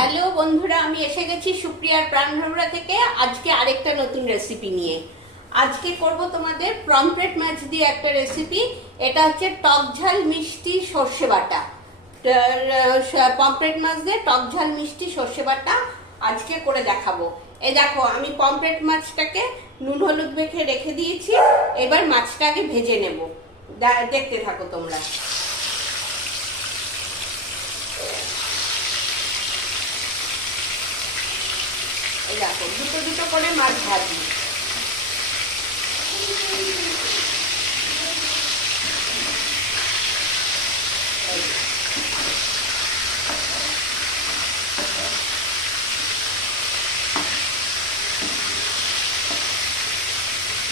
Hello বন্ধুরা, আমি এসে গেছি সুপ্রিয়ার প্রাণভ্রমরা থেকে। আজকে আরেকটা নতুন রেসিপি নিয়ে আজকে করব তোমাদের পমফ্রেট মাছ দিয়ে একটা রেসিপি। এটা হচ্ছে টক ঝাল মিষ্টি সর্ষে বাটা। পমফ্রেট মাছ দিয়ে টক ঝাল মিষ্টি সর্ষে বাটা আজকে করে দেখাবো। এই দেখো, আমি পমফ্রেট মাছটাকে নুন হলুদ মেখে রেখে দিয়েছি। এবার মাছটাকে ভেজে নেব, দেখতে থাকো তোমরা। দেখো, দুটো দুটো করে মাছ ভাজি।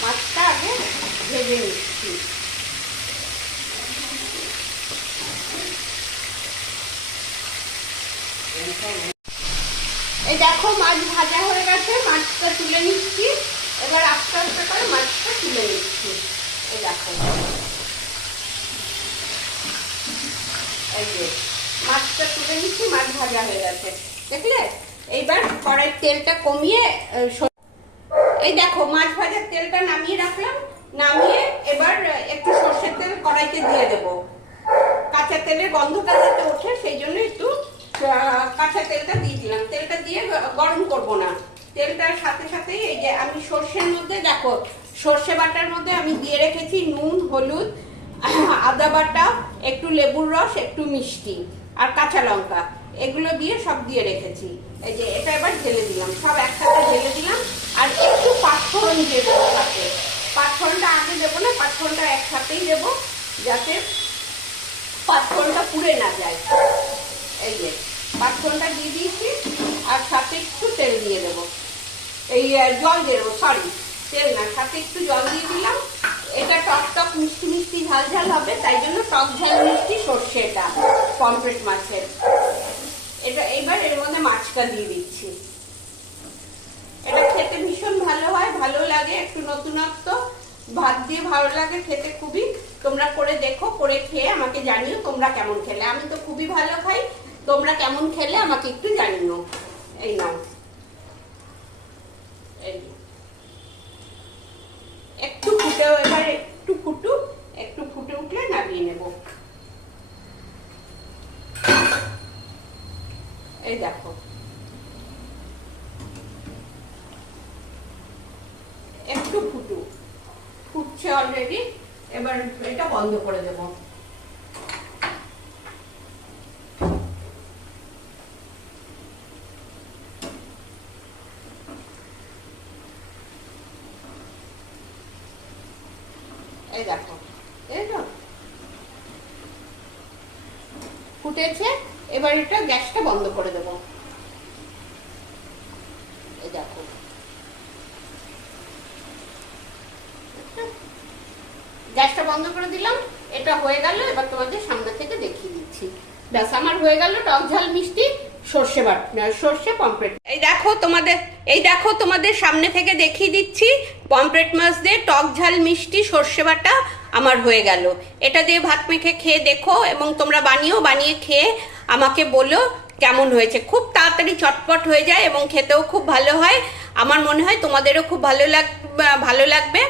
মাছটা আগে ভেজে নিচ্ছি। এই দেখো, মাছ ভাজা হয়ে গেছে, মাছটা তুলে নিচ্ছি। এবার আস্তে আস্তে করে মাছটা তুলে নিচ্ছি। এই দেখো, এই যে মাছটা তুলে নিচ্ছি, মাছ ভাজা হয়ে গেছে, দেখলে? এইবার কড়াই তেলটা কমিয়ে, এই দেখো মাছ ভাজার তেলটা নামিয়ে রাখলাম। নামিয়ে এবার একটু সর্ষের তেল কড়াইতে দিয়ে দেবো। কাঁচা তেলের গন্ধটা যাতে ওঠে সেই জন্য একটু কাঁচা তেলটা দিয়ে দিলাম। তেলটা দিয়ে গরম করব না, তেলটার সাথে সাথেই এই যে আমি সর্ষের মধ্যে, দেখো সর্ষে বাটার মধ্যে আমি দিয়ে রেখেছি নুন, হলুদ, আদা বাটা, একটু লেবুর রস, একটু মিষ্টি আর কাঁচা লঙ্কা, এগুলো দিয়ে সব দিয়ে রেখেছি। এই যে এটা এবার ঢেলে দিলাম, সব একসাথে ঢেলে দিলাম। আর একটু পাঁচফোড়ন দিয়ে দেবো সাথে। পাঁচফোড়নটা আগে দেবো না, পাঁচফোড়নটা একসাথেই দেবো যাতে পাঁচফোড়নটা পুড়ে না যায়। এই যে পাঁচফোড়নটা দিয়ে দিয়েছি, আর সাথে একটু তেল দিয়ে দেবো, এই জল দিয়ে দেবো, সরি তেল না, সাথে একটু জল দিয়ে দিলাম। এটা টক টক মিষ্টি মিষ্টি ঝাল ঝাল হবে, তাই জন্য টক ঝাল মিষ্টি সর্ষেটা পমফ্রেট মাছের। এটা এইবার এর মধ্যে মাছটা দিয়ে দিচ্ছি। এটা খেতে ভীষণ ভালো হয়, ভালো লাগে, একটু নতুনত্ব, ভাত দিয়ে ভালো লাগে খেতে খুবই। তোমরা করে দেখো, করে খেয়ে আমাকে জানিও তোমরা কেমন খেলে। আমি তো খুবই ভালো খাই, তোমরা কেমন খেলে আমাকে একটু জানিও। এই নাও, এই একটু ফুটে, এবার একটু ফুটুক, একটু ফুটে উঠলে নামিয়ে নেব। এই দেখো, একটু ফুটুক, ফুটছে অলরেডি। এবার এটা বন্ধ করে দেব। এই দেখো, এই তো ফুটেছে। এবার এটা গ্যাসটা বন্ধ করে দেব। এই দেখো, গ্যাসটা বন্ধ করে দিলাম। এটা হয়ে গেল। এবার তোমাদের সামনে থেকে দেখিয়ে দিচ্ছি। ব্যাস, আমার হয়ে গেল টক ঝাল মিষ্টি সর্ষে বাটা, সর্ষে পমফ্রেট। এই দেখো তোমাদের সামনে থেকে দেখিয়ে দিচ্ছি। পমফ্রেট মাছ দিয়ে টক ঝাল মিষ্টি সর্ষে বাটা আমার হয়ে গেল। এটা দিয়ে ভাত মেখে খেয়ে দেখো, এবং তোমরা বানিয়ে খেয়ে আমাকে বলো কেমন হয়েছে। খুব তাড়াতাড়ি চটপট হয়ে যায় এবং খেতেও খুব ভালো হয়। আমার মনে হয় তোমাদেরও খুব ভালো লাগবে।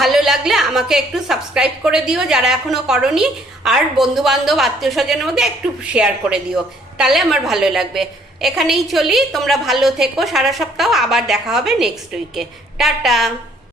ভালো লাগলে আমাকে একটু সাবস্ক্রাইব করে দিও যারা এখনো করনি, আর বন্ধু বান্ধব আত্মীয় স্বজনের মধ্যে একটু শেয়ার করে দিও, তাহলে আমার ভালো লাগবে। এখানেই চলি, তোমরা ভালো থেকো সারা সপ্তাহ। আবার দেখা হবে নেক্সট উইকে। টাটা।